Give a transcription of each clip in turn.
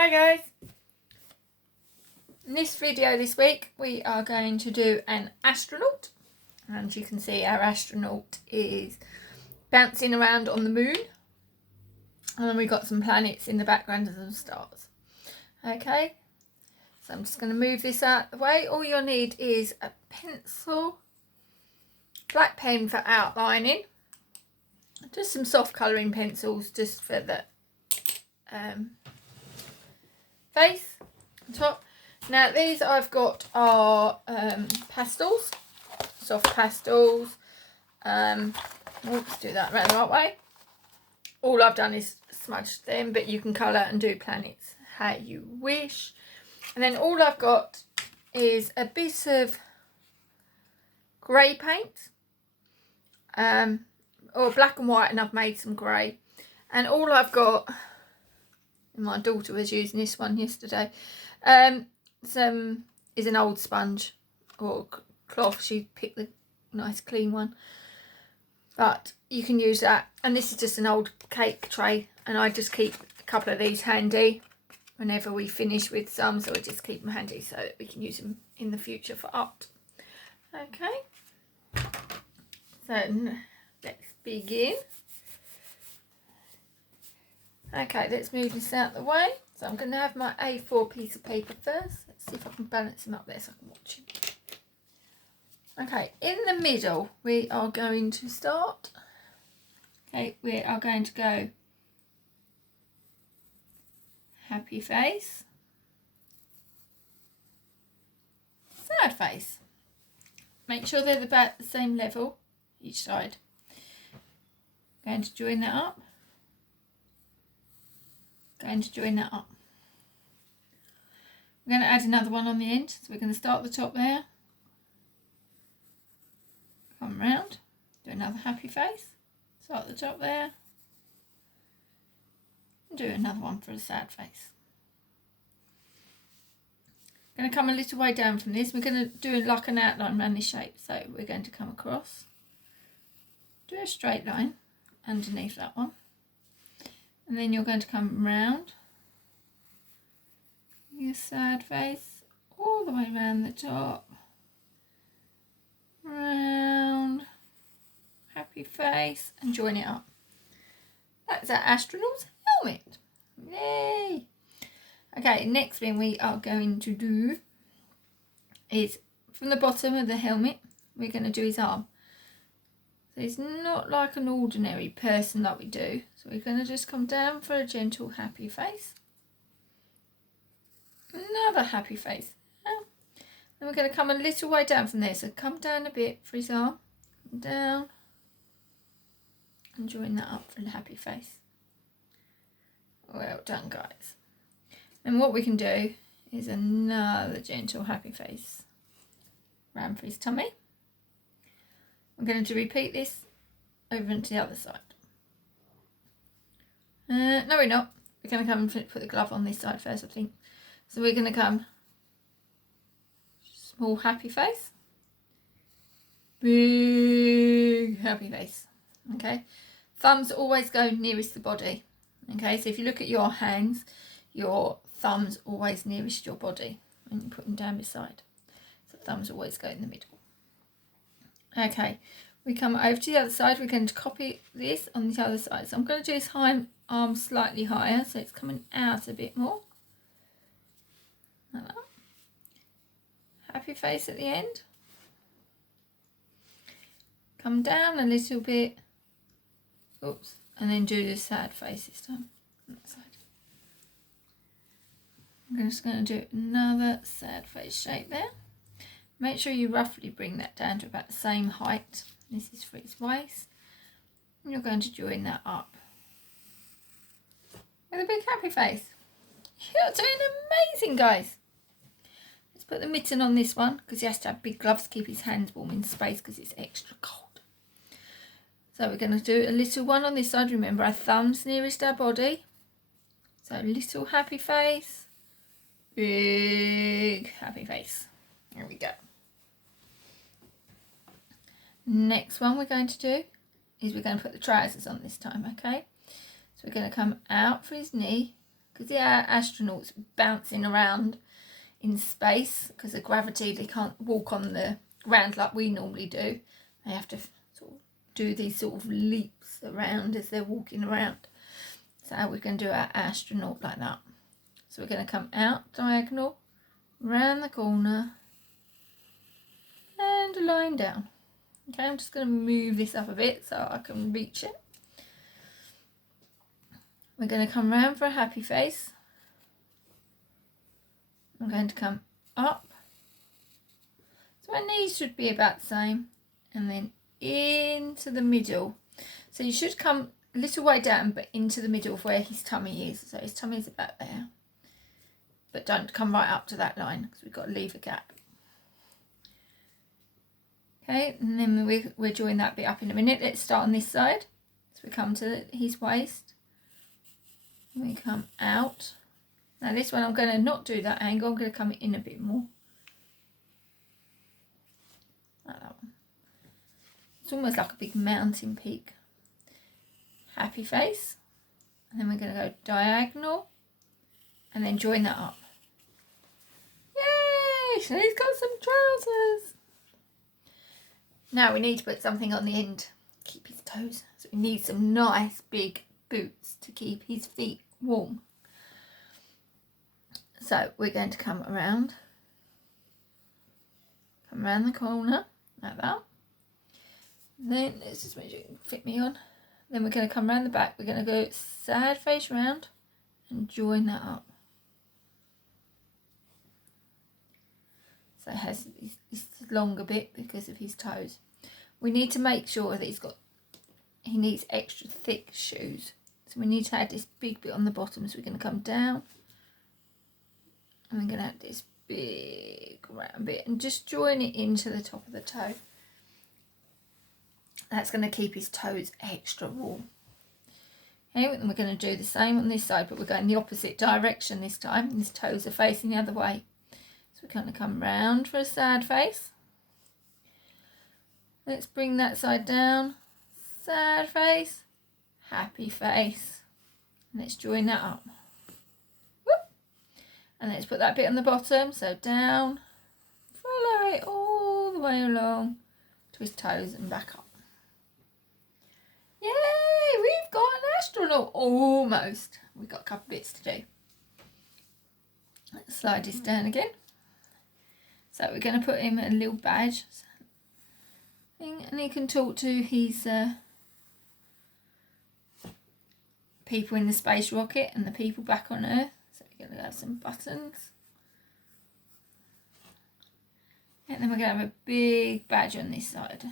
Hi guys! In this video this week we are going to do an astronaut, and you can see our astronaut is bouncing around on the moon, and then we've got some planets in the background and some stars. Okay, so I'm just going to move this out of the way. All you'll need is a pencil, black pen for outlining, just some soft colouring pencils just for the face on top. Now these I've got are pastels, soft pastels. Let's do that around the right way. All I've done is smudge them, but you can colour and do planets how you wish. And then all I've got is a bit of grey paint, or black and white, and I've made some grey. And all I've got, my daughter was using this one yesterday, is an old sponge or cloth. She picked the nice clean one, but you can use that. And this is just an old cake tray, and I just keep a couple of these handy whenever we finish with some, so I just keep them handy so that we can use them in the future for art. Okay, so let's begin. Okay, let's move this out of the way. So I'm going to have my A4 piece of paper first. Let's see if I can balance him up there so I can watch him. Okay, in the middle we are going to start. Okay, we are going to go happy face, sad face. Make sure they're about the same level each side. Going to join that up. Going to join that up. We're going to add another one on the end, so we're going to start at the top there, come round, do another happy face, start at the top there, and do another one for a sad face. Going to come a little way down from this. We're going to do like an outline around this shape, so we're going to come across, do a straight line underneath that one. And then you're going to come round your sad face all the way around the top, round, happy face, and join it up. That's our astronaut's helmet. Yay! Okay, next thing we are going to do is from the bottom of the helmet, we're going to do his arm. So it's not like an ordinary person that we do. So we're going to just come down for a gentle happy face. Another happy face. Then we're going to come a little way down from there. So come down a bit for his arm. Down. And join that up for a happy face. Well done, guys. And what we can do is another gentle happy face. Round for his tummy. I'm going to repeat this over into the other side. No, we're not. We're going to come and put the glove on this side first, I think. So we're going to come small happy face, big happy face. Okay, thumbs always go nearest the body. Okay, so if you look at your hands, your thumbs always nearest your body when you put them down beside. So thumbs always go in the middle. Okay, we come over to the other side. We're going to copy this on the other side. So I'm going to do his arm slightly higher, so it's coming out a bit more. Like that. Happy face at the end. Come down a little bit. Oops, and then do the sad face this time on that side. I'm just going to do another sad face shape there. Make sure you roughly bring that down to about the same height. This is for its waist. And you're going to join that up with a big happy face. You're doing amazing, guys. Let's put the mitten on this one because he has to have big gloves to keep his hands warm in space because it's extra cold. So we're going to do a little one on this side. Remember, our thumb's nearest our body. So little happy face, big happy face. There we go. Next one we're going to do is we're going to put the trousers on this time, okay? So we're going to come out for his knee, because the astronauts bouncing around in space because of gravity. They can't walk on the ground like we normally do. They have to sort of do these sort of leaps around as they're walking around. So we're going to do our astronaut like that. So we're going to come out diagonal, round the corner, and a line down. Okay, I'm just going to move this up a bit so I can reach it. We're going to come round for a happy face. I'm going to come up. So my knees should be about the same. And then into the middle. So you should come a little way down, but into the middle of where his tummy is. So his tummy is about there. But don't come right up to that line because we've got to leave a gap. Okay, and then we'll join that bit up in a minute. Let's start on this side. So we come to his waist. We come out. Now this one I'm going to not do that angle. I'm going to come in a bit more. Like that one. It's almost like a big mountain peak. Happy face. And then we're going to go diagonal. And then join that up. Yay! So he's got some trousers. Now we need to put something on the end. Keep his toes. So we need some nice big boots to keep his feet warm. So we're going to come around the corner like that. Then let's just make sure you can fit me on. Then we're going to come around the back. We're going to go sad face round and join that up. So it has this longer bit because of his toes. We need to make sure that he needs extra thick shoes. So we need to add this big bit on the bottom. So we're going to come down. And we're going to add this big round bit and just join it into the top of the toe. That's going to keep his toes extra warm. Okay, and we're going to do the same on this side, but we're going the opposite direction this time. His toes are facing the other way. So we're going to come round for a sad face. Let's bring that side down. Sad face. Happy face. And let's join that up. Whoop. And let's put that bit on the bottom. So down. Follow it all the way along to his toes and back up. Yay! We've got an astronaut. Almost. We've got a couple bits to do. Let's slide this down again. So we're going to put him a little badge thing, and he can talk to his people in the space rocket and the people back on Earth. So we're going to have some buttons. And then we're going to have a big badge on this side.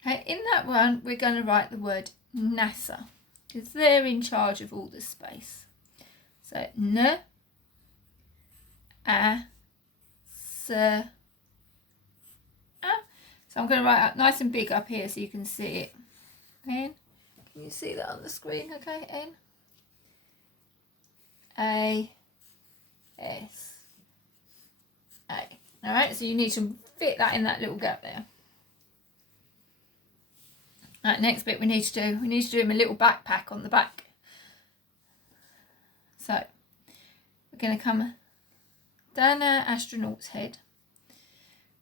Okay, in that one, we're going to write the word NASA, because they're in charge of all the space. So, N, A, S, A. So I'm going to write up nice and big up here so you can see it. N, can you see that on the screen? Okay, N, A, S, A. All right, so you need to fit that in that little gap there. Right, next bit we need to do him a little backpack on the back. So we're going to come down our astronaut's head.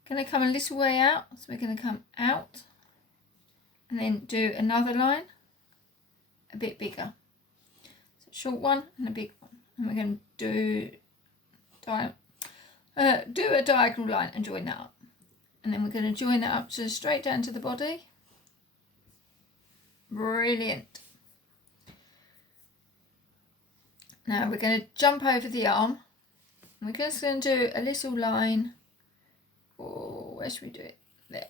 Going to come a little way out, so we're going to come out and then do another line a bit bigger. So short one and a big one, and we're going to do a diagonal line and join that up, and then we're going to join that up to straight down to the body. Brilliant. Now we're going to jump over the arm. We're just going to do a little line. Oh, where should we do it? There.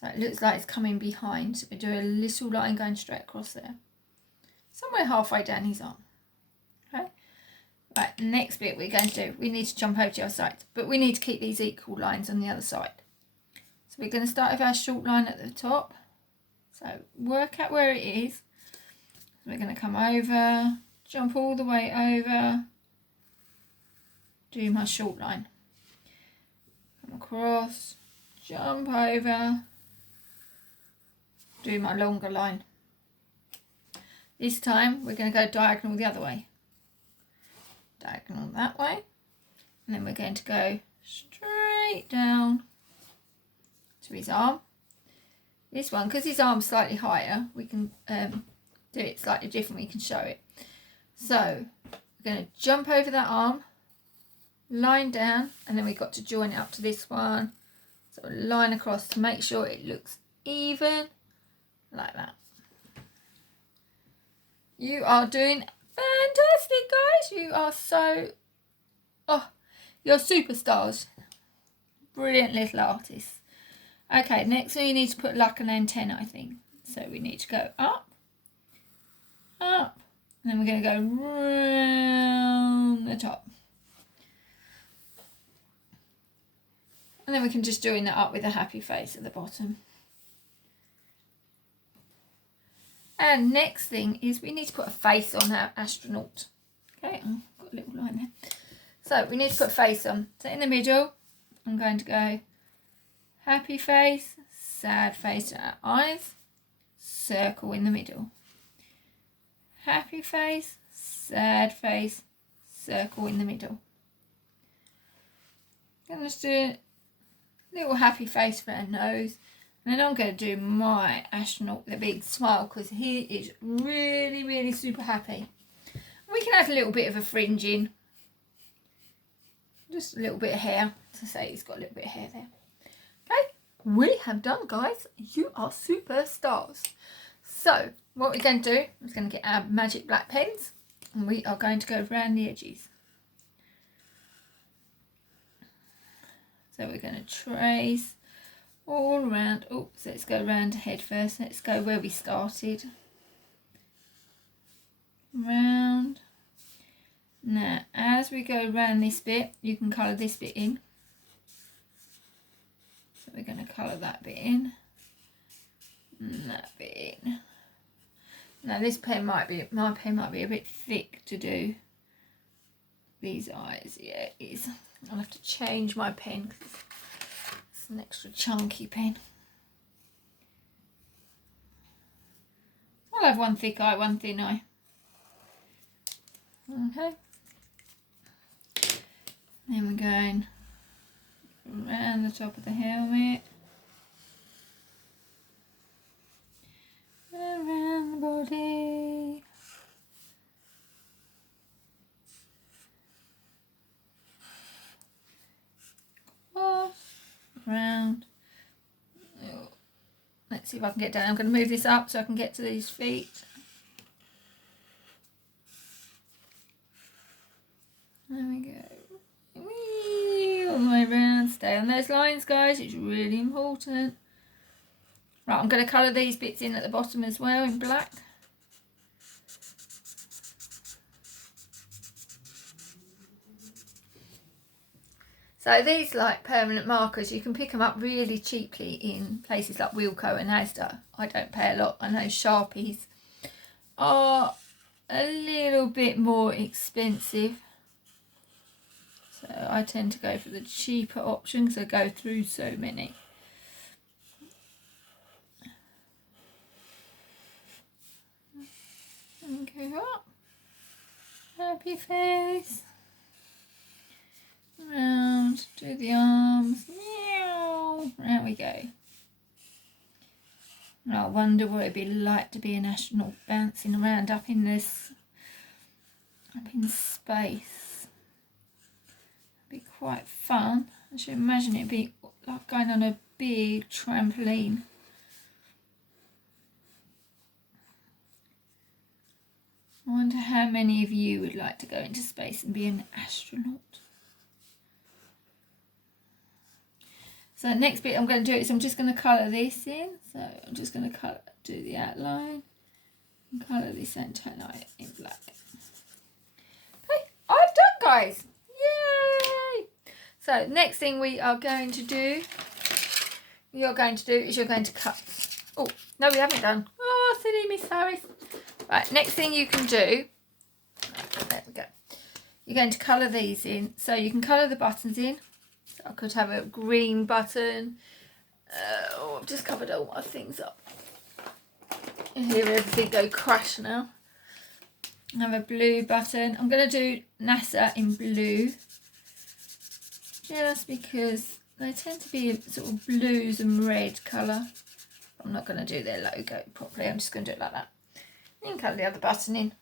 So it looks like it's coming behind. So we do a little line going straight across there. Somewhere halfway down his arm. Okay. Right, next bit we're going to do, we need to jump over to the other side. But we need to keep these equal lines on the other side. So we're going to start with our short line at the top. So work out where it is. We're going to come over, jump all the way over, do my short line. Come across, jump over, do my longer line. This time we're going to go diagonal the other way. Diagonal that way. And then we're going to go straight down to his arm. This one, because his arm's slightly higher, we can do it slightly different. We can show it. So we're going to jump over that arm, line down, and then we've got to join it up to this one. So line across to make sure it looks even, like that. You are doing fantastic, guys. You are so, you're superstars. Brilliant little artists. Okay, next we need to put like an antenna, I think. So we need to go up, up, and then we're going to go round the top. And then we can just join that up with a happy face at the bottom. And next thing is we need to put a face on our astronaut. Okay, I've got a little line there. So we need to put a face on. So in the middle, I'm going to go happy face, sad face to our eyes, circle in the middle. Happy face, sad face, circle in the middle. I'm going to do a little happy face for our nose. And then I'm going to do my astronaut with a big smile because he is really, really super happy. We can add a little bit of a fringe in. Just a little bit of hair. To say he's got a little bit of hair there. Okay, we have done, guys. You are superstars. So what we're going to do is going to get our magic black pens. And we are going to go around the edges. So we're going to trace all around. Oh, so let's go round head first. Let's go where we started. Round. Now, as we go round this bit, you can colour this bit in. So we're going to colour that bit in. And that bit in. Now this pen might be, my pen might be a bit thick to do these eyes. Yeah, it is. I'll have to change my pen. An extra chunky pen. I'll have one thick eye, one thin eye. Okay. Then we're going around the top of the helmet. Around the body. Round. Let's see if I can get down. I'm going to move this up so I can get to these feet. There we go. Whee, all the way around. Stay on those lines, guys. It's really important. Right, I'm going to colour these bits in at the bottom as well in black. So these like permanent markers, you can pick them up really cheaply in places like Wilko and Asda. I don't pay a lot. I know Sharpies are a little bit more expensive. So I tend to go for the cheaper option because I go through so many. And go up. Happy face. Round, do the arms, meow, there we go. And I wonder what it'd be like to be an astronaut bouncing around up in this, up in space. It'd be quite fun. I should imagine it'd be like going on a big trampoline. I wonder how many of you would like to go into space and be an astronaut. So next bit I'm going to do is I'm just going to colour this in. So I'm just going to do the outline and colour this antenna in black. Okay, I've done, guys. Yay! So next thing we are going to do, you're going to cut. Oh, no, we haven't done. Oh, silly Miss Harris. Right, next thing you can do, there we go. You're going to colour these in. So you can colour the buttons in. I could have a green button. Oh, I've just covered all my things up. You hear everything go crash now. I have a blue button. I'm going to do NASA in blue, just because they tend to be sort of blues and red colour. I'm not going to do their logo properly. I'm just going to do it like that. You can cut the other button in.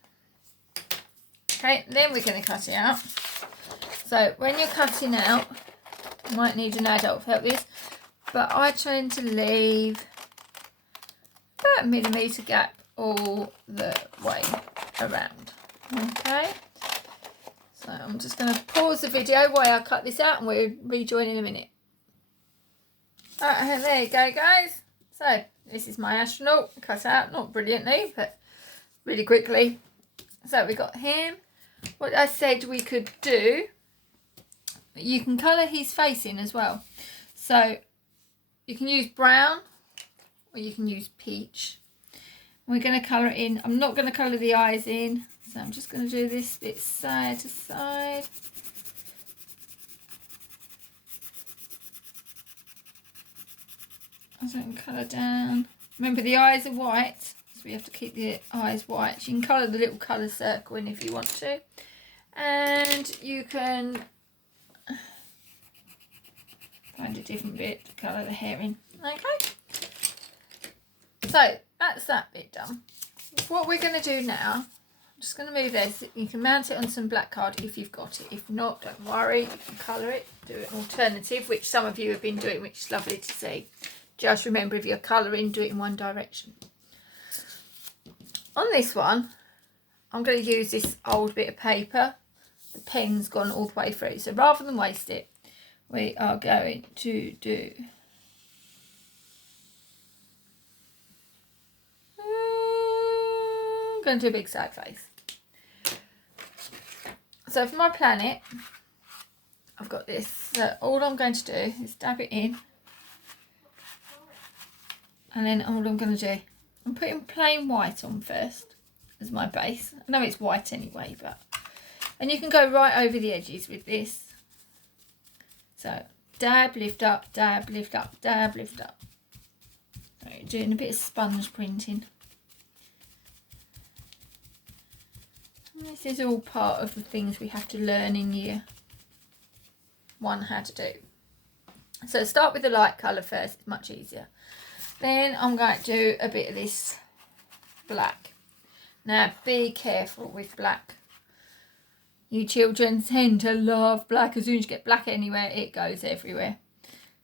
Okay, then we're going to cut it out. So when you're cutting out, you might need an adult to help this, but I tend to leave about a millimetre gap all the way around. Okay, so I'm just going to pause the video while I cut this out and we'll rejoin in a minute. Alright, there you go, guys. So this is my astronaut cut out, not brilliantly, but really quickly. So we got him. What I said we could do, you can colour his face in as well. So you can use brown or you can use peach. We're going to colour it in. I'm not going to colour the eyes in, so I'm just going to do this bit side to side. I don't colour down. Remember, the eyes are white, so we have to keep the eyes white. You can colour the little colour circle in if you want to. And you can find a different bit to colour the hair in. Okay. So that's that bit done. What we're going to do now, I'm just going to move this. You can mount it on some black card if you've got it. If not, don't worry. You can colour it. Do an alternative, which some of you have been doing, which is lovely to see. Just remember, if you're colouring, do it in one direction. On this one, I'm going to use this old bit of paper. The pen's gone all the way through. So rather than waste it, we are going to do... I'm going to do a big side face. So for my planet, I've got this. So all I'm going to do is dab it in. And then all I'm going to do, I'm putting plain white on first as my base. I know it's white anyway, but... And you can go right over the edges with this. So dab, lift up, dab, lift up, dab, lift up. So you're doing a bit of sponge printing. And this is all part of the things we have to learn in year 1 how to do. So start with the light colour first, it's much easier. Then I'm going to do a bit of this black. Now be careful with black. You children tend to love black. As soon as you get black anywhere, it goes everywhere.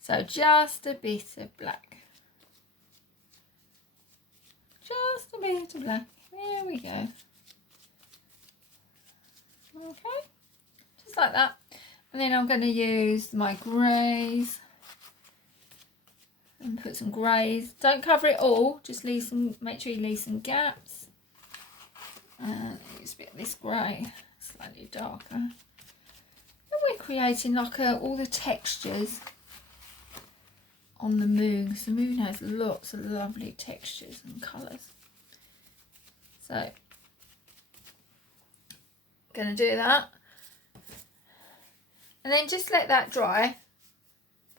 So just a bit of black. Just a bit of black. There we go. Okay. Just like that. And then I'm going to use my greys. And put some greys. Don't cover it all. Just leave some, make sure you leave some gaps. And use a bit of this grey. Slightly darker. And we're creating like all the textures on the moon, because the moon has lots of lovely textures and colours. So I'm going to do that, and then just let that dry.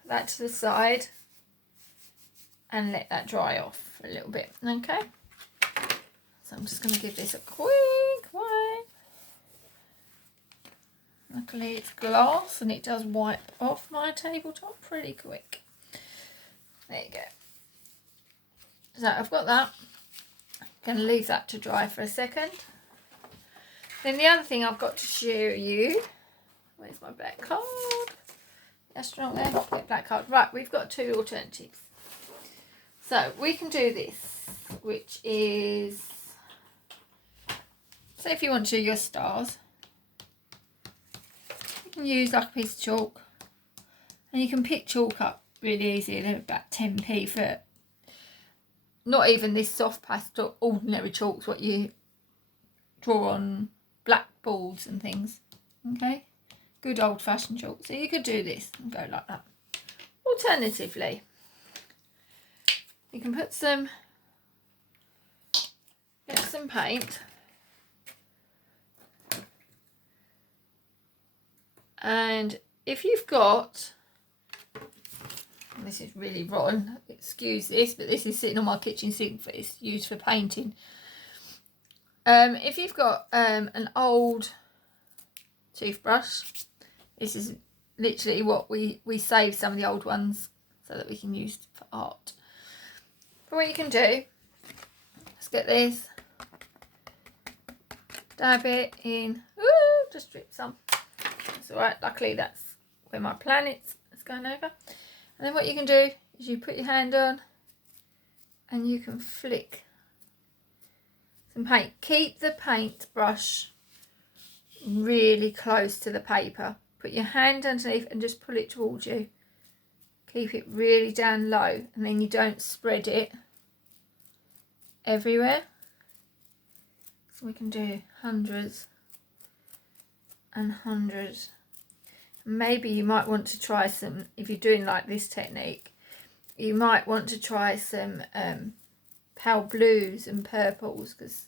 Put that to the side and let that dry off for a little bit. Okay, so I'm just going to give this a quick wipe. Luckily it's glass and it does wipe off my tabletop pretty quick. There you go. So I've got that. I'm going to leave that to dry for a second. Then the other thing I've got to show you, where's my black card? The astronaut there, get black card. Right, we've got 2 alternatives. So we can do this, which is, say if you want to do your stars, you can use like a piece of chalk, and you can pick chalk up really easy. They're about 10p for not even this soft pastel, ordinary chalks, what you draw on blackboards and things. Okay, good old-fashioned chalk. So you could do this and go like that. Alternatively, you can put some, get some paint, and if you've got, this is really rotten, excuse this, but this is sitting on my kitchen sink, for it's used for painting. If you've got an old toothbrush, this is literally what we save some of the old ones so that we can use for art. But what you can do, let's get this, dab it in, ooh, just drip some. That's alright, luckily that's where my planet is going over. And then what you can do is you put your hand on and you can flick some paint. Keep the paintbrush really close to the paper. Put your hand underneath and just pull it towards you. Keep it really down low, and then you don't spread it everywhere. So we can do hundreds and hundreds. Maybe you might want to try some, if you're doing like this technique, you might want to try some pale blues and purples, because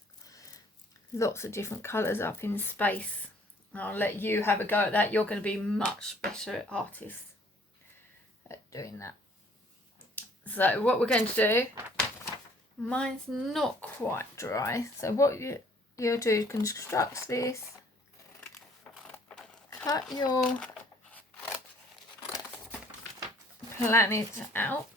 lots of different colours up in space. I'll let you have a go at that. You're going to be much better artists at doing that. So what we're going to do, mine's not quite dry, so what you'll do is construct this, cut your planet out,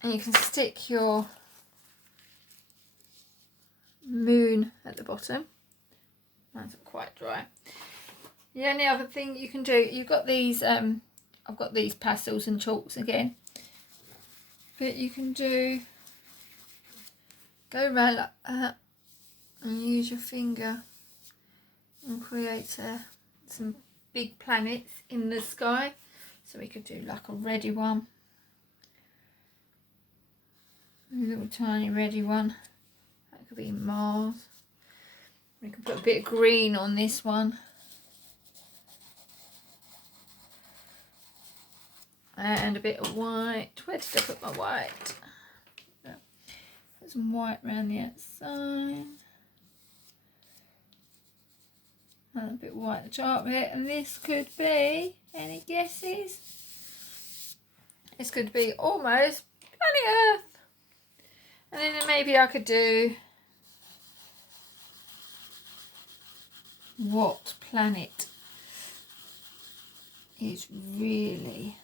and you can stick your moon at the bottom. Mine's not quite dry. The only other thing you can do, you've got these, I've got these pastels and chalks again, but you can go around like that and use your finger and create some big planets in the sky. So we could do like a reddy one, a little tiny reddy one, that could be Mars. We can put a bit of green on this one, and a bit of white. Where did I put my white? Put some white around the outside, and a bit of white at the top bit. And this could be, any guesses? This could be almost planet Earth. And then maybe I could do, what planet is really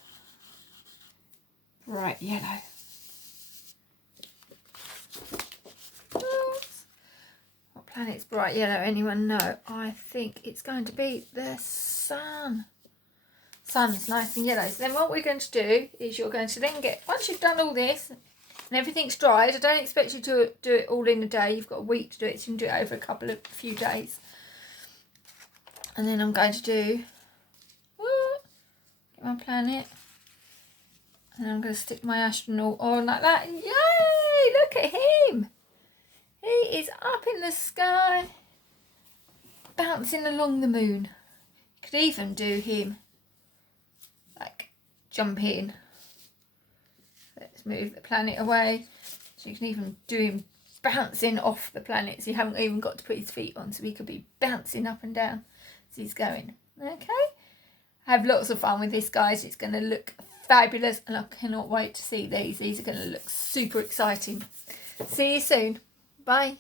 bright yellow? Oops. What planet's bright yellow? Anyone know? I think it's going to be the sun. Sun's nice and yellow. So then what we're going to do is you're going to then get, once you've done all this and everything's dried, I don't expect you to do it all in a day. You've got a week to do it, so you can do it over a few days. And then I'm going to do, get my planet, and I'm going to stick my astronaut on like that. Yay! Look at him! He is up in the sky, bouncing along the moon. You could even do him like jump in. Let's move the planet away. So you can even do him bouncing off the planet. So you haven't even got to put his feet on. So he could be bouncing up and down as he's going. Okay. Have lots of fun with this, guys. It's going to look fabulous. And I cannot wait to see these. These are going to look super exciting. See you soon. Bye.